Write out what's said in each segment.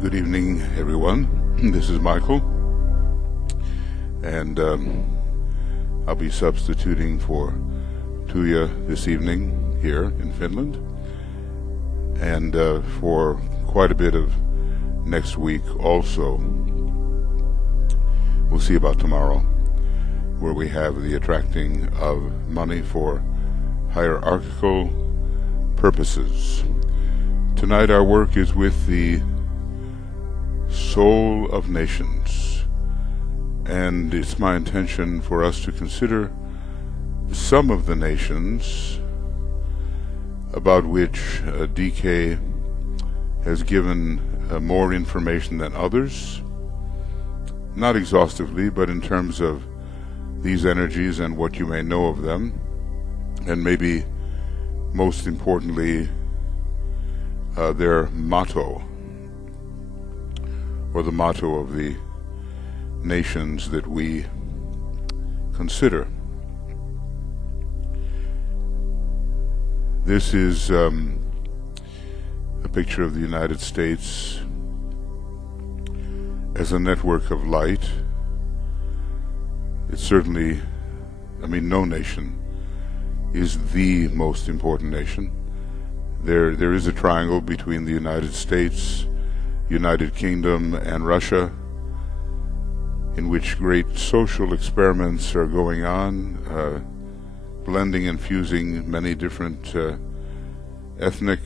Good evening, everyone. This is Michael, and I'll be substituting for Tuija this evening here in Finland, and for quite a bit of next week also. We'll see about tomorrow, where we have the attracting of money for hierarchical purposes. Tonight our work is with the soul of nations, and it's my intention for us to consider some of the nations about which DK has given more information than others, not exhaustively, but in terms of these energies and what you may know of them, and maybe most importantly their motto, or the motto of the nations that we consider. This is a picture of the United States as a network of light. It's certainly, no nation is the most important nation. There is a triangle between the United States, United Kingdom, and Russia, in which great social experiments are going on, blending and fusing many different ethnic,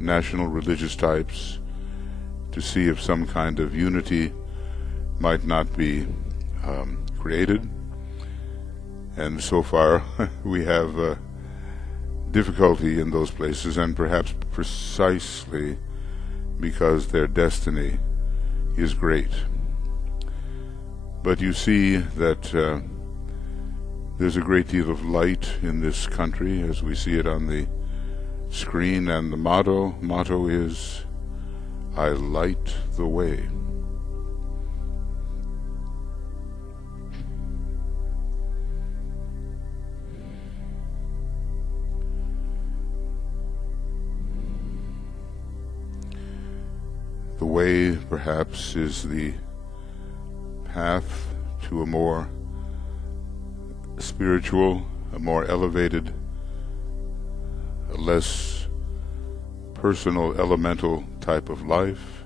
national, religious types to see if some kind of unity might not be created. And so far we have difficulty in those places, and perhaps precisely because their destiny is great. But you see that there's a great deal of light in this country as we see it on the screen, and the motto is, I light the way. The way, perhaps, is the path to a more spiritual, a more elevated, a less personal, elemental type of life,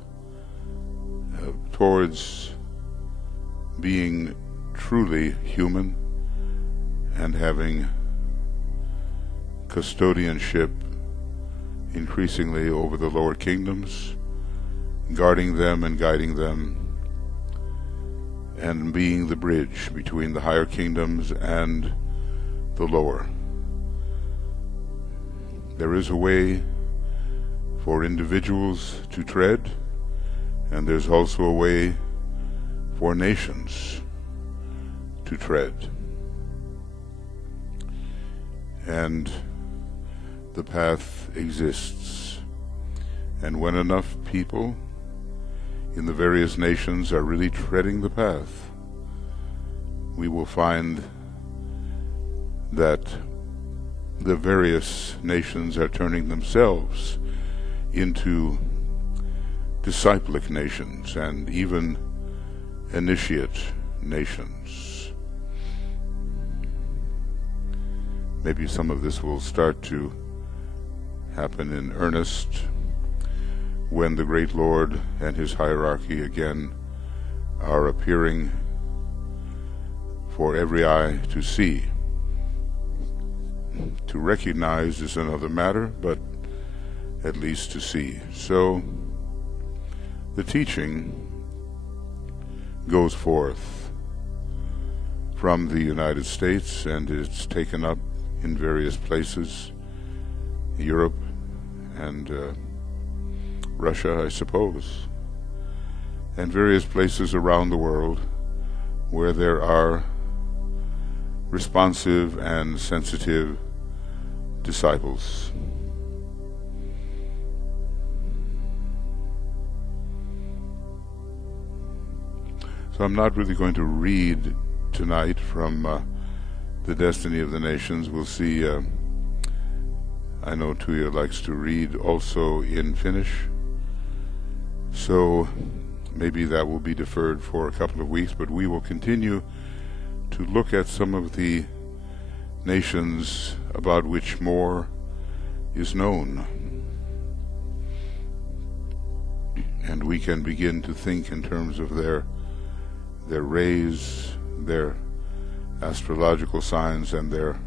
towards being truly human and having custodianship increasingly over the lower kingdoms, guarding them and guiding them, and being the bridge between the higher kingdoms and the lower. There is a way for individuals to tread, and there's also a way for nations to tread. And the path exists. And when enough people in the various nations are really treading the path, we will find that the various nations are turning themselves into disciplic nations and even initiate nations. Maybe some of this will start to happen in earnest when the great Lord and his hierarchy again are appearing for every eye to see. To recognize is another matter, but at least to see. So the teaching goes forth from the United States, and it's taken up in various places, Europe and Russia, I suppose, and various places around the world where there are responsive and sensitive disciples. So I'm not really going to read tonight from The Destiny of the Nations. We'll see. I know Tuija likes to read also in Finnish, So maybe that will be deferred for a couple of weeks, but we will continue to look at some of the nations about which more is known. And we can begin to think in terms of their rays, their astrological signs, and their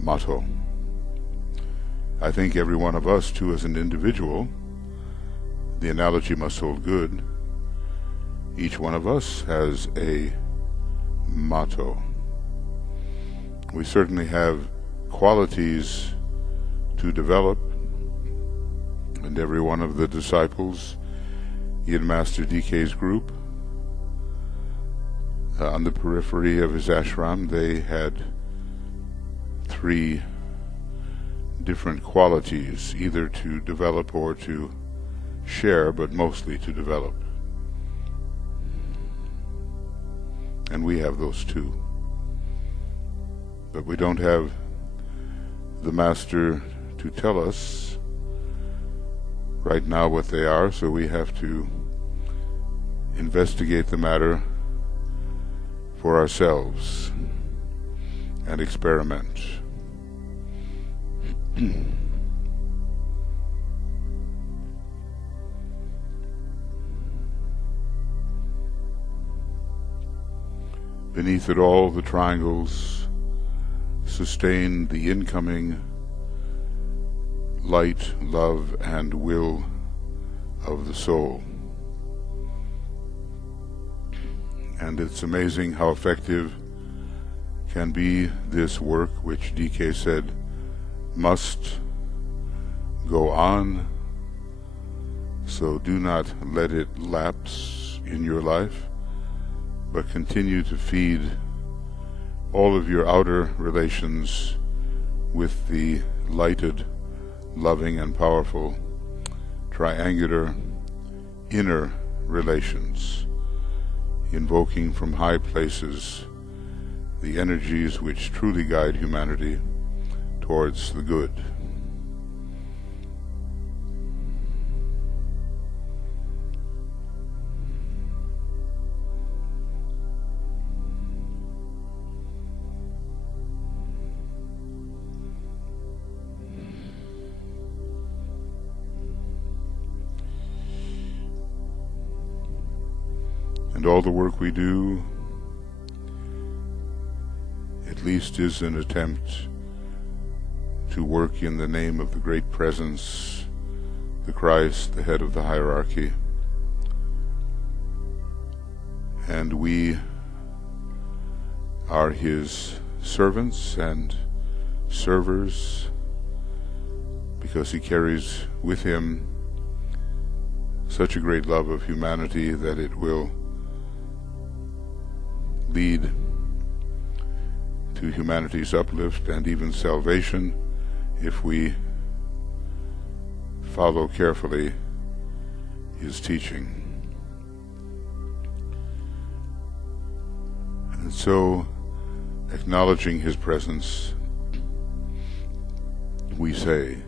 motto. I think every one of us, too, as an individual, the analogy must hold good. Each one of us has a motto. We certainly have qualities to develop, and every one of the disciples in Master DK's group, on the periphery of his ashram, they had 3 different qualities, either to develop or to share, but mostly to develop. And we have those 2. But we don't have the Master to tell us right now what they are, so we have to investigate the matter for ourselves and experiment. Beneath it all, the triangles sustain the incoming light, love, and will of the soul. And it's amazing how effective can be this work, which DK said must go on, so do not let it lapse in your life, but continue to feed all of your outer relations with the lighted, loving, and powerful triangular inner relations, invoking from high places the energies which truly guide humanity towards the good. And all the work we do, at least, is an attempt to work in the name of the Great Presence, the Christ, the head of the hierarchy. And we are his servants and servers, because he carries with him such a great love of humanity that it will lead to humanity's uplift and even salvation if we follow carefully his teaching. And so, acknowledging his presence, we say,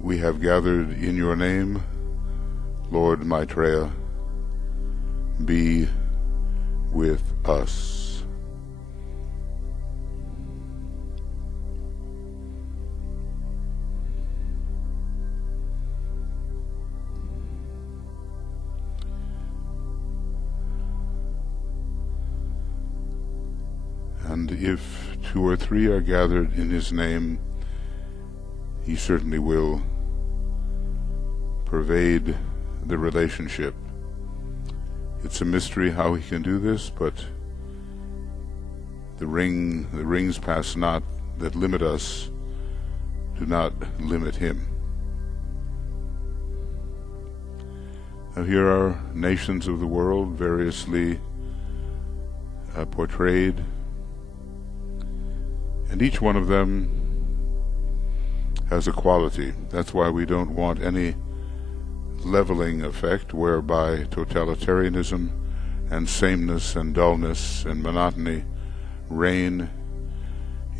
we have gathered in your name, Lord Maitreya, be with us. And if 2 or 3 are gathered in his name, he certainly will pervade the relationship. It's a mystery how he can do this, but the rings pass not that limit us do not limit him. Now here are nations of the world variously portrayed, and each one of them has a quality. That's why we don't want any leveling effect whereby totalitarianism and sameness and dullness and monotony reign.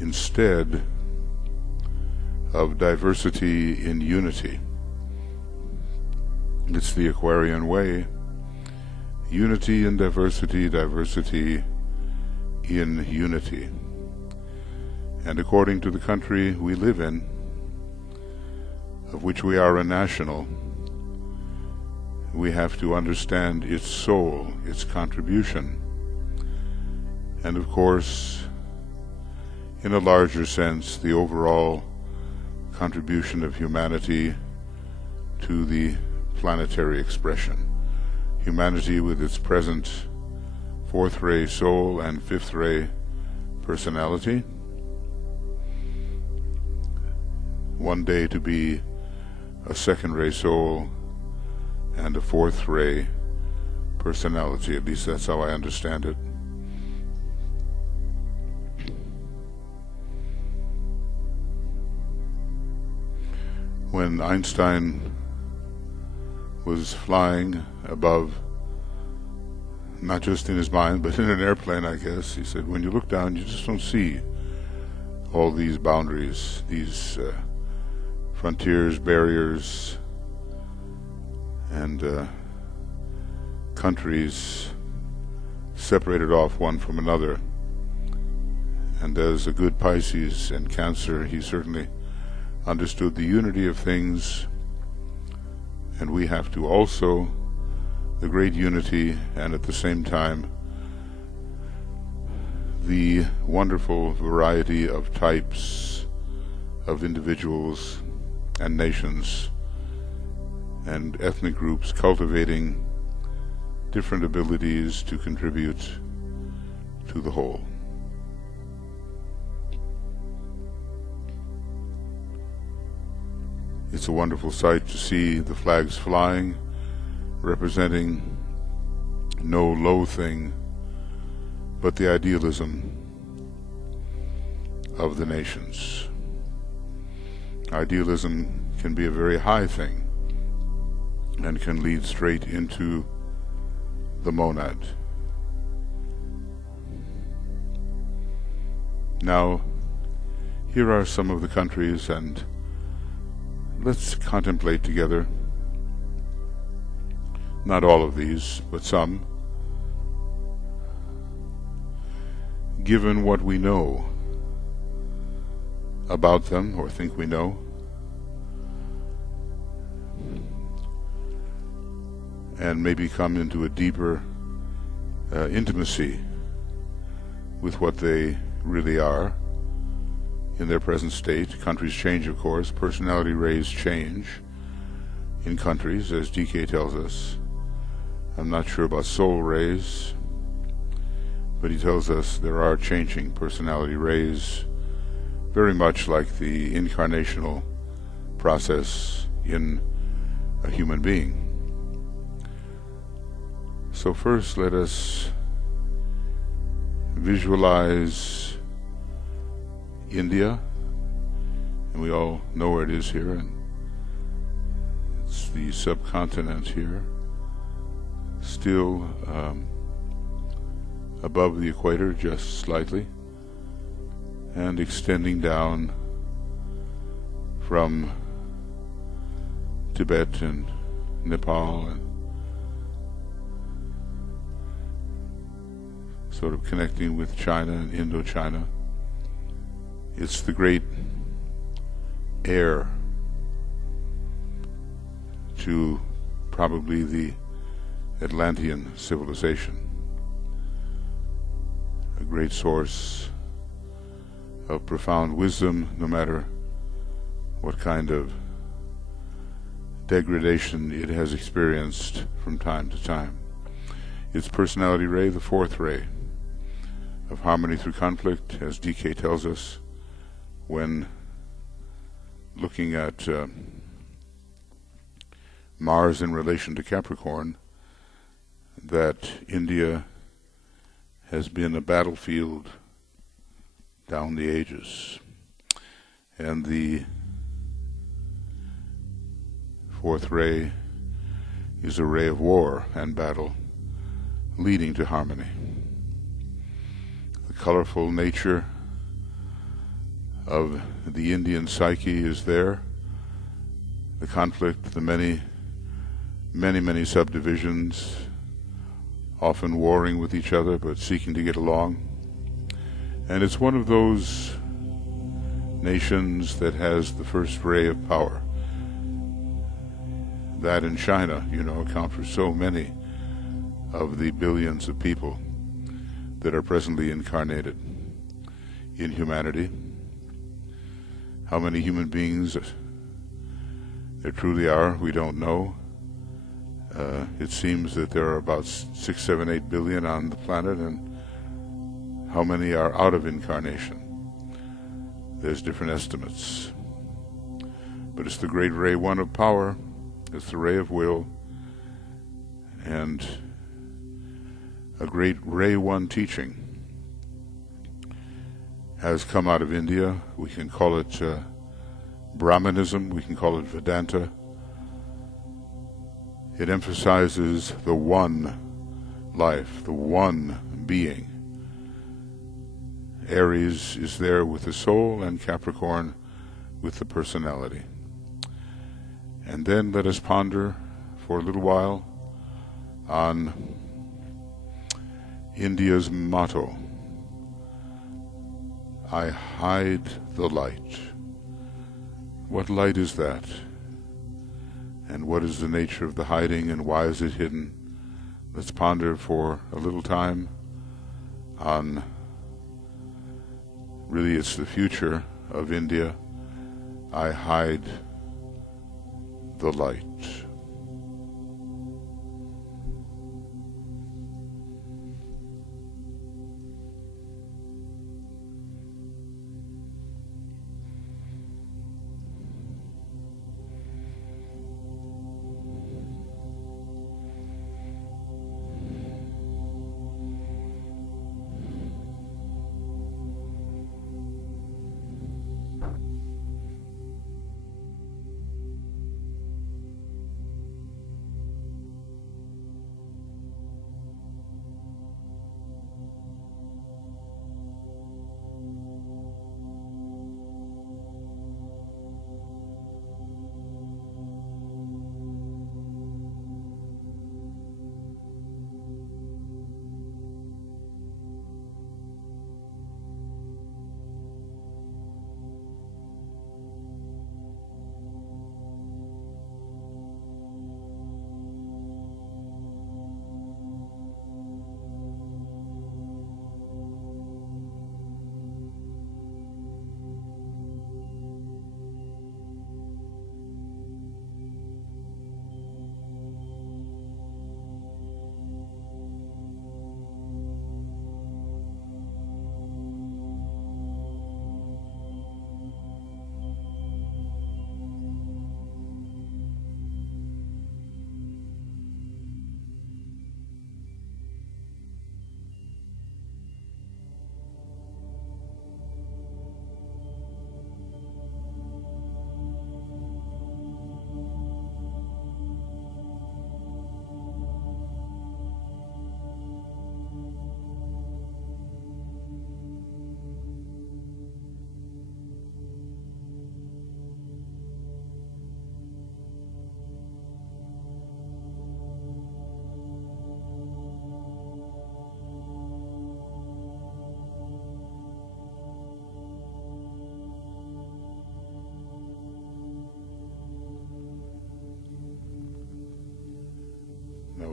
Instead, of diversity in unity. It's the Aquarian way. Unity in diversity, diversity in unity. And according to the country we live in, of which we are a national, we have to understand its soul, its contribution, and of course, in a larger sense, the overall contribution of humanity to the planetary expression. Humanity with its present fourth ray soul and fifth ray personality, one day to be a second ray soul and a fourth ray personality. At least that's how I understand it. When Einstein was flying above, not just in his mind, but in an airplane, I guess, he said, when you look down, you just don't see all these boundaries, these frontiers, barriers, and countries separated off one from another. And as a good Pisces and Cancer, he certainly understood the unity of things, and we have to also the great unity, and at the same time the wonderful variety of types of individuals and nations and ethnic groups cultivating different abilities to contribute to the whole. It's a wonderful sight to see the flags flying, representing no low thing, but the idealism of the nations. Idealism can be a very high thing and can lead straight into the monad. Now, here are some of the countries, and let's contemplate together, not all of these, but some, given what we know about them, or think we know, and maybe come into a deeper intimacy with what they really are in their present state. Countries change, of course. Personality rays change in countries, as DK tells us. I'm not sure about soul rays, but he tells us there are changing personality rays, very much like the incarnational process in a human being. So first, let us visualize India, and we all know where it is here, and it's the subcontinent here, still above the equator just slightly, and extending down from Tibet and Nepal, and sort of connecting with China and Indochina. It's the great heir to probably the Atlantean civilization, a great source of profound wisdom, no matter what kind of degradation it has experienced from time to time. Its personality ray, the fourth ray of harmony through conflict, as DK tells us when looking at Mars in relation to Capricorn, that India has been a battlefield down the ages, and the fourth ray is a ray of war and battle leading to harmony. The colorful nature of the Indian psyche is there. The conflict, the many subdivisions, often warring with each other but seeking to get along. And it's one of those nations that has the first ray of power. That in China, account for so many of the billions of people that are presently incarnated in humanity. How many human beings there truly are, we don't know. It seems that there are about 6, 7, 8 billion on the planet, and how many are out of incarnation? There's different estimates. But it's the great ray one of power, it's the ray of will, and a great ray one teaching has come out of India. We can call it Brahmanism, we can call it Vedanta. It emphasizes the one life, the one being. Aries is there with the soul, and Capricorn with the personality. And then let us ponder for a little while on India's motto, I hide the light. What light is that? And what is the nature of the hiding, and why is it hidden? Let's ponder for a little time on, really it's the future of India. I hide the light.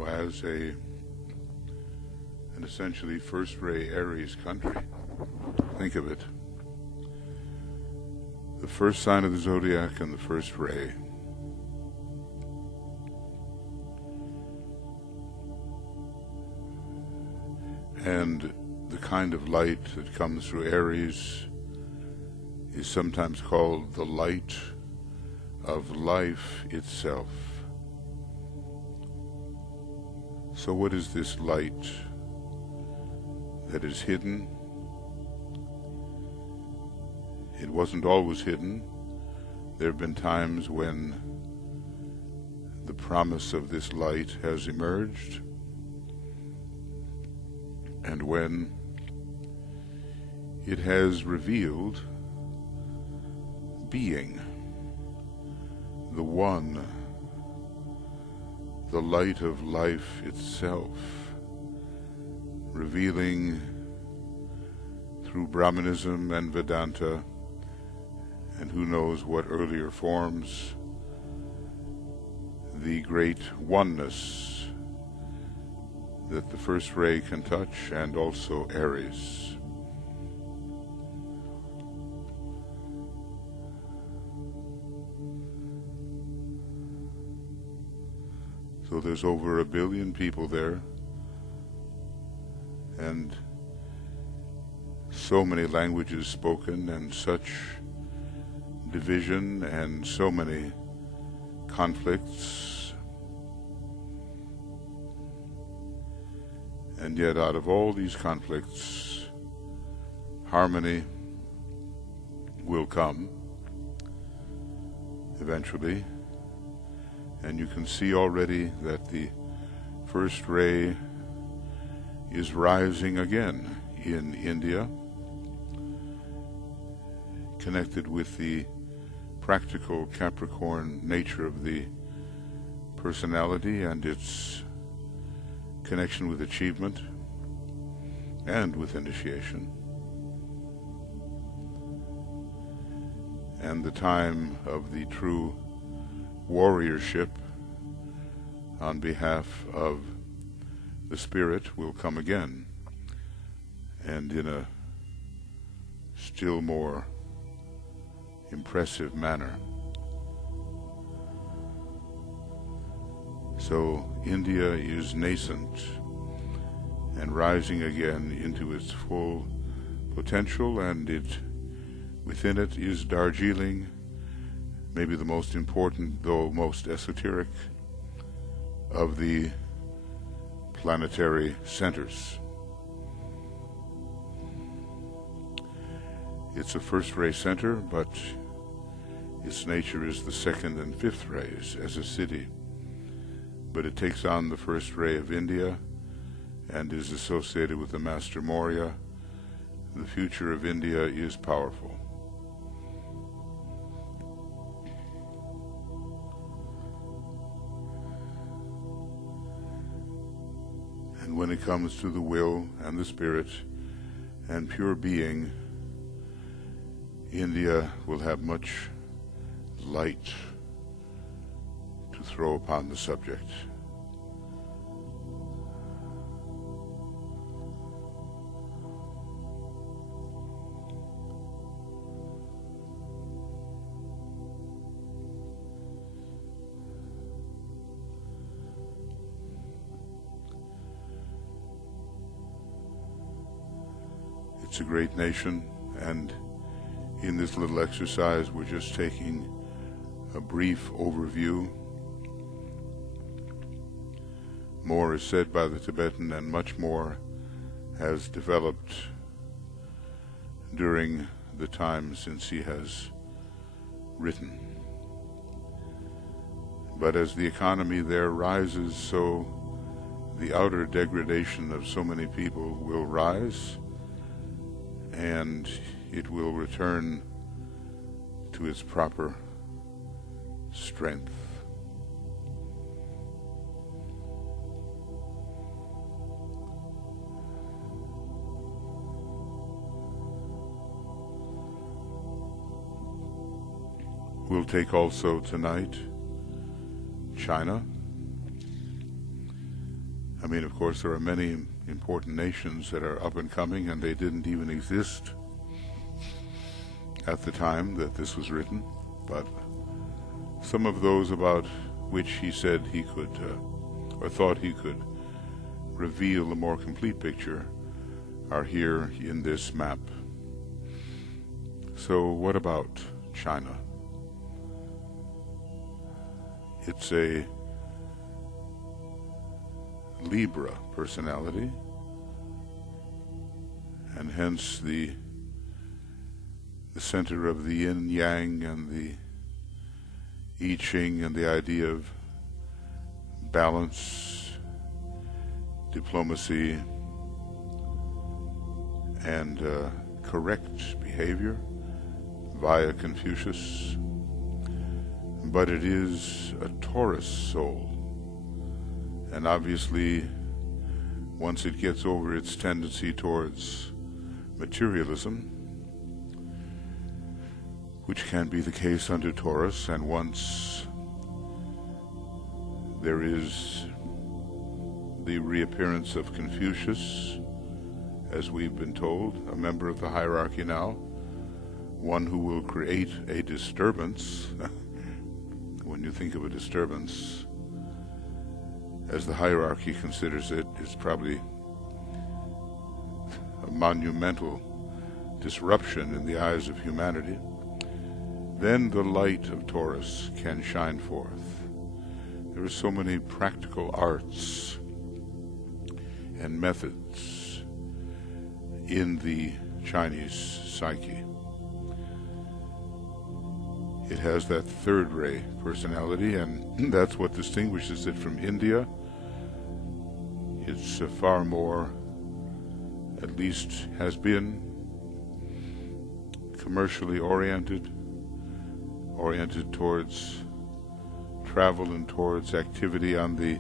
As an essentially first-ray Aries country, think of it. The first sign of the zodiac and the first ray. And the kind of light that comes through Aries is sometimes called the light of life itself. So what is this light that is hidden? It wasn't always hidden. There have been times when the promise of this light has emerged, and when it has revealed being, the one, the light of life itself, revealing through Brahmanism and Vedanta, and who knows what earlier forms, the great oneness that the first ray can touch, and also Aries. So there's over 1 billion people there, and so many languages spoken, and such division, and so many conflicts. And yet out of all these conflicts, harmony will come eventually. And you can see already that the first ray is rising again in India, connected with the practical Capricorn nature of the personality and its connection with achievement and with initiation. And the time of the true warriorship on behalf of the spirit will come again, and in a still more impressive manner. So India is nascent and rising again into its full potential, and within it is Darjeeling, maybe the most important, though most esoteric, of the planetary centers. It's a first ray center, but its nature is the second and fifth rays as a city. But it takes on the first ray of India and is associated with the Master Moria. The future of India is powerful. And when it comes to the will and the spirit and pure being, India will have much light to throw upon the subject. It's a great nation, and in this little exercise we're just taking a brief overview. More is said by the Tibetan, and much more has developed during the time since he has written. But as the economy there rises, so the outer degradation of so many people will rise, and it will return to its proper strength. We'll take also tonight China. I mean, of course, there are many important nations that are up and coming, and they didn't even exist at the time that this was written, but some of those about which he said he could, or thought he could, reveal a more complete picture are here in this map. So what about China? It's a Libra personality, and hence the center of the yin-yang and the I Ching and the idea of balance, diplomacy, and correct behavior, via Confucius, but it is a Taurus soul. And obviously, once it gets over its tendency towards materialism, which can be the case under Taurus, and once there is the reappearance of Confucius, as we've been told, a member of the hierarchy now, one who will create a disturbance. When you think of a disturbance, as the hierarchy considers it, is probably a monumental disruption in the eyes of humanity. Then the light of Taurus can shine forth. There are so many practical arts and methods in the Chinese psyche. It has that third ray personality, and that's what distinguishes it from India. It's far more, at least has been, commercially oriented towards travel and towards activity on the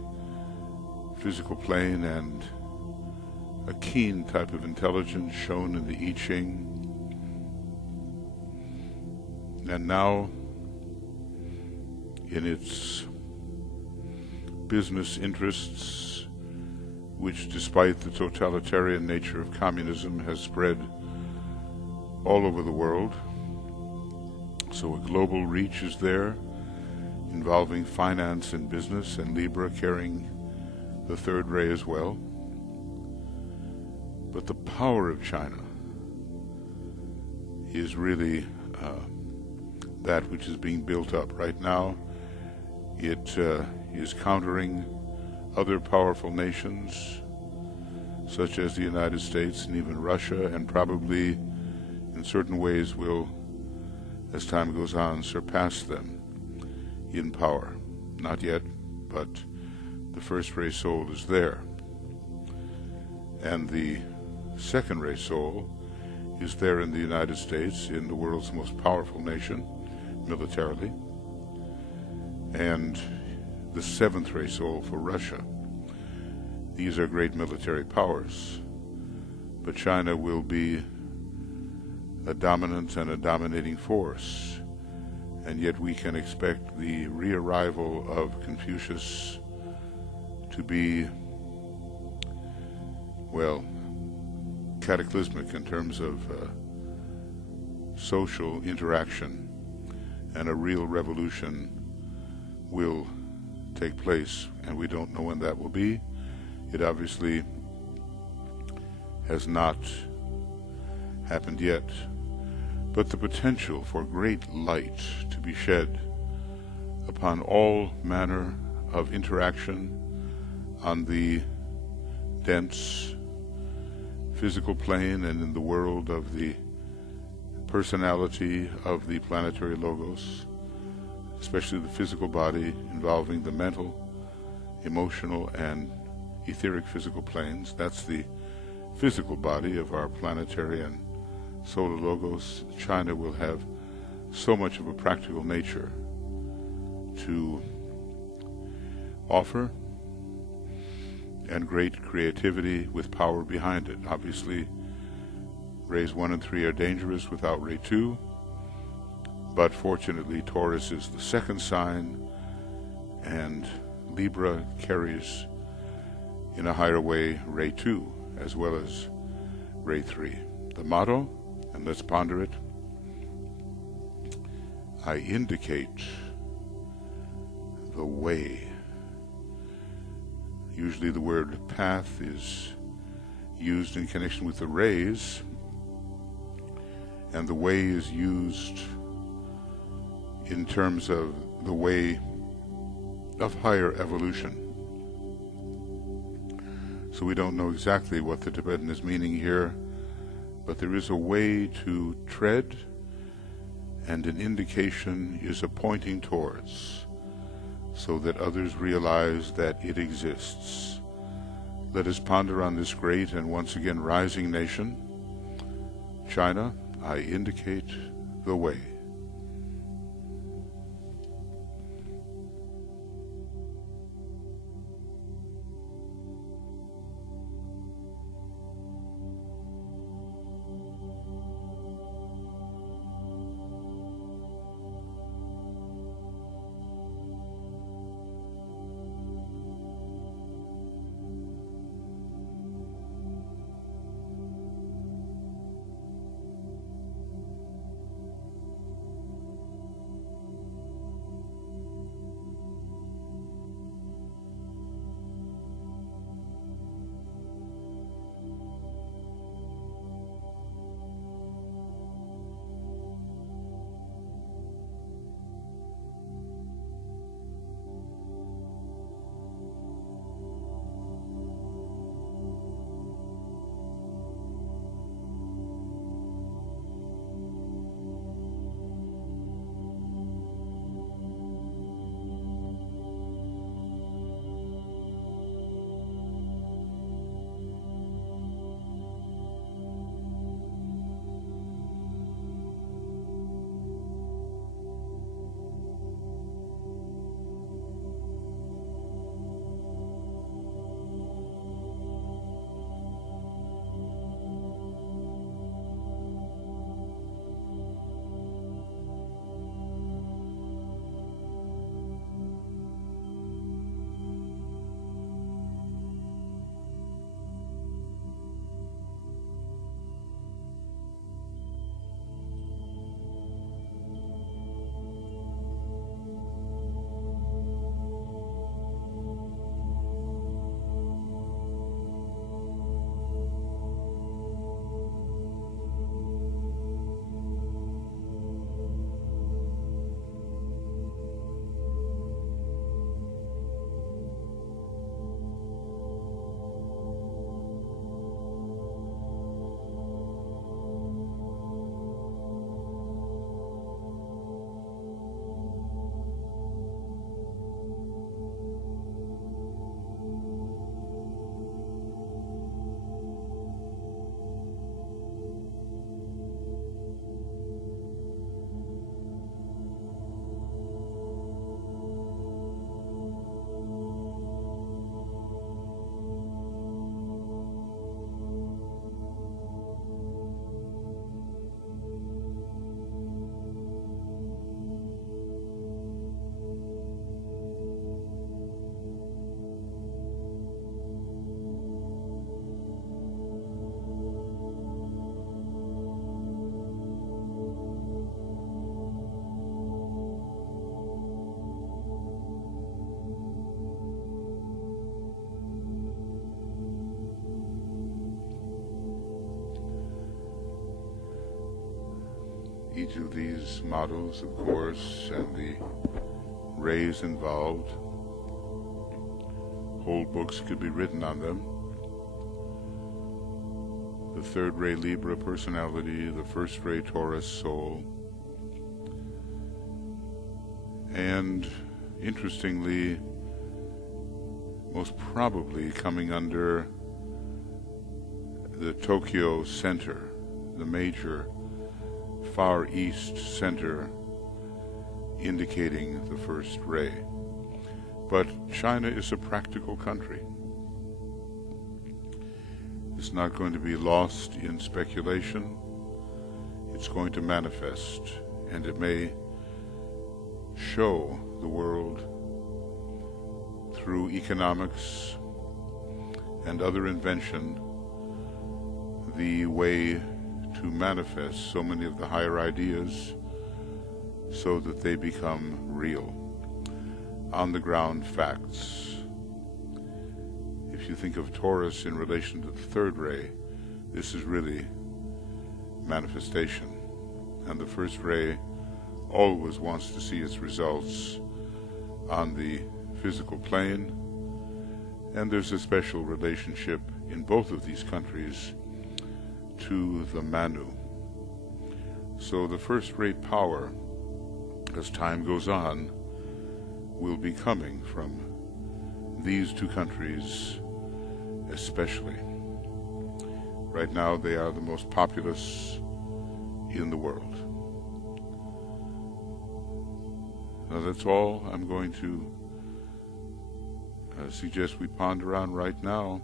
physical plane, and a keen type of intelligence shown in the I Ching. And now, in its business interests, which despite the totalitarian nature of communism has spread all over the world, so a global reach is there, involving finance and business, and Libra carrying the third ray as well. But the power of China is really that which is being built up right now. It is countering other powerful nations, such as the United States and even Russia, and probably in certain ways will, as time goes on, surpass them in power. Not yet, but the first ray soul is there. And the second ray soul is there in the United States, in the world's most powerful nation, militarily. And the seventh ray soul for Russia. These are great military powers. But China will be a dominant and a dominating force. And yet we can expect the re-arrival of Confucius to be, well, cataclysmic in terms of social interaction, and a real revolution will take place, and we don't know when that will be. It obviously has not happened yet, but the potential for great light to be shed upon all manner of interaction on the dense physical plane and in the world of the personality of the planetary logos, especially the physical body, involving the mental, emotional, and etheric physical planes. That's the physical body of our planetary and solar logos. China will have so much of a practical nature to offer, and great creativity with power behind it. Obviously, rays 1 and 3 are dangerous without ray 2, but fortunately Taurus is the second sign, and Libra carries in a higher way ray 2 as well as ray 3. The motto, and let's ponder it: I indicate the way. Usually the word path is used in connection with the rays, and the way is used in terms of the way of higher evolution. So we don't know exactly what the Tibetan is meaning here, but there is a way to tread, and an indication is a pointing towards, so that others realize that it exists. Let us ponder on this great and once again rising nation. China, I indicate the way. Each of these models, of course, and the rays involved, whole books could be written on them. The third ray Libra personality, the first ray Taurus soul, and interestingly, most probably coming under the Tokyo center, the major Far East center, indicating the first ray. But China is a practical country. It's not going to be lost in speculation. It's going to manifest, and it may show the world through economics and other invention the way to manifest so many of the higher ideas so that they become real, on-the-ground facts. If you think of Taurus in relation to the third ray, this is really manifestation. And the first ray always wants to see its results on the physical plane, and there's a special relationship in both of these countries to the Manu. So the first-rate power, as time goes on, will be coming from these two countries especially. Right now they are the most populous in the world. That's all I'm going to suggest we ponder on right now.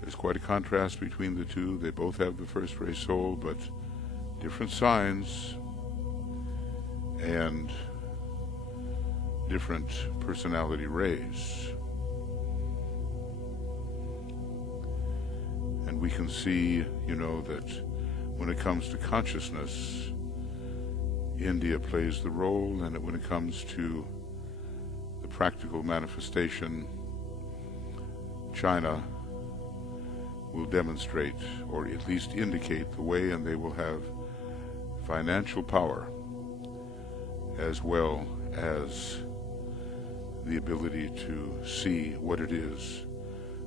There's quite a contrast between the two. They both have the first-ray soul, but different signs and different personality rays. And we can see, that when it comes to consciousness, India plays the role, and when it comes to the practical manifestation, China will demonstrate, or at least indicate the way, and they will have financial power as well as the ability to see what it is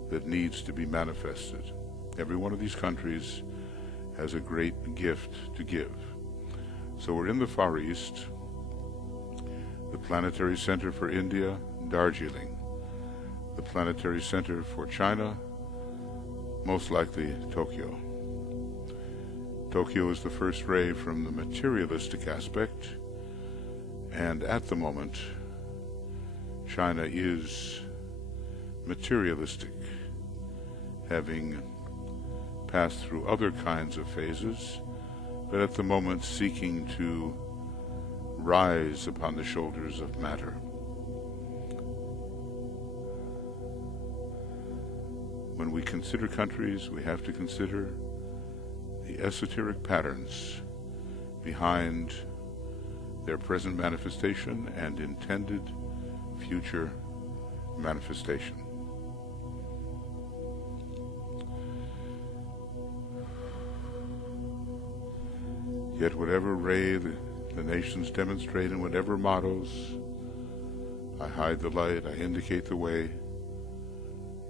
that needs to be manifested. Every one of these countries has a great gift to give. So we're in the Far East, the planetary center for India, Darjeeling. The planetary center for China, most likely Tokyo. Tokyo is the first ray from the materialistic aspect, and at the moment, China is materialistic, having passed through other kinds of phases, but at the moment seeking to rise upon the shoulders of matter. When we consider countries, we have to consider the esoteric patterns behind their present manifestation and intended future manifestation. Yet whatever ray the nations demonstrate and whatever mottos, I hide the light, I indicate the way,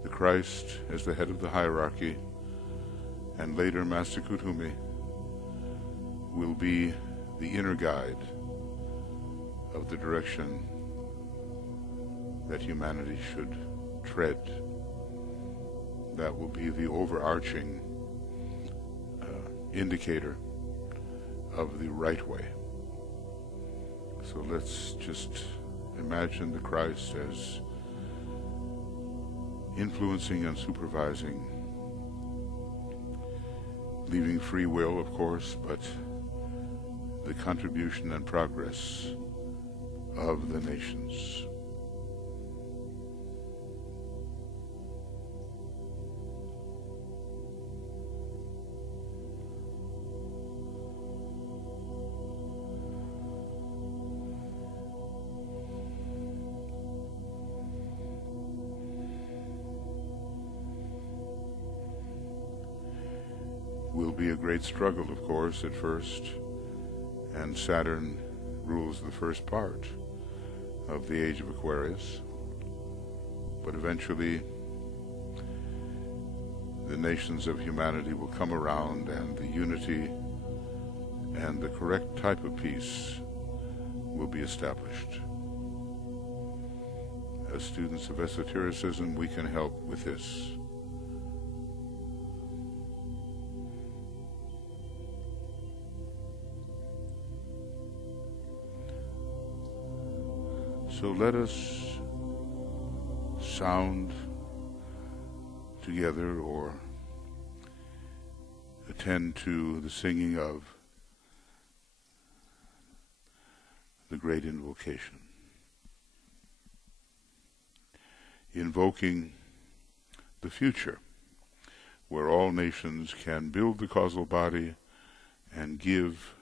the Christ as the head of the hierarchy, and later Master Kuthumi will be the inner guide of the direction that humanity should tread. That will be the overarching indicator of the right way. So let's just imagine the Christ as influencing and supervising, leaving free will, of course, but the contribution and progress of the nations. Will be a great struggle, of course, at first, and Saturn rules the first part of the age of Aquarius, but eventually the nations of humanity will come around, and the unity and the correct type of peace will be established. As students of esotericism, we can help with this. So let us sound together or attend to the singing of the great invocation. Invoking the future, where all nations can build the causal body and give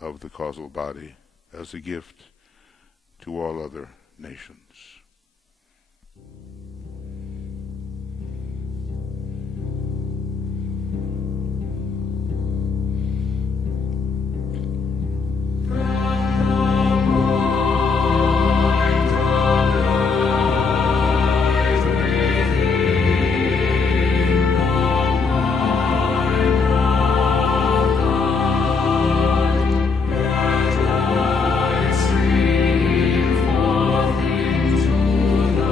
of the causal body as a gift to all other nations. Stream forth into the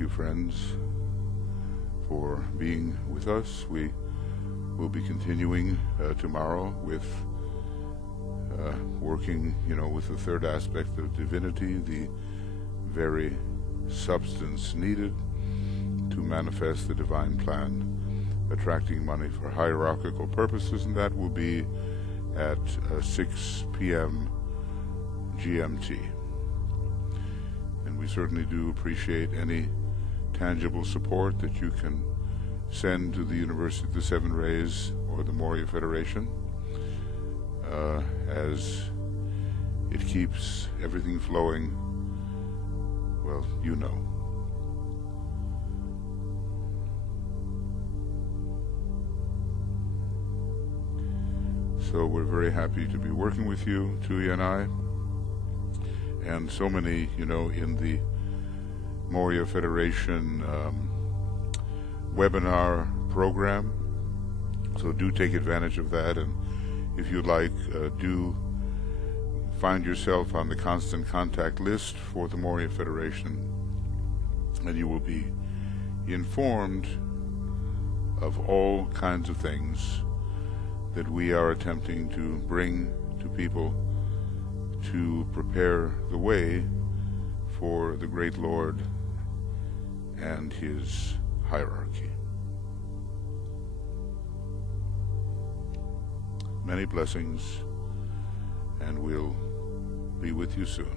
you, friends, for being with us. We will be continuing tomorrow with working, with the third aspect of divinity, the very substance needed to manifest the divine plan, attracting money for hierarchical purposes, and that will be at 6 p.m. GMT. And we certainly do appreciate any tangible support that you can send to the University of the Seven Rays or the Moria Federation, as it keeps everything flowing, well, So we're very happy to be working with you, Tuya and I, and so many, in the Moria Federation webinar program. So do take advantage of that, and if you'd like, do find yourself on the constant contact list for the Moria Federation, and you will be informed of all kinds of things that we are attempting to bring to people to prepare the way for the great Lord and his hierarchy. Many blessings, and we'll be with you soon.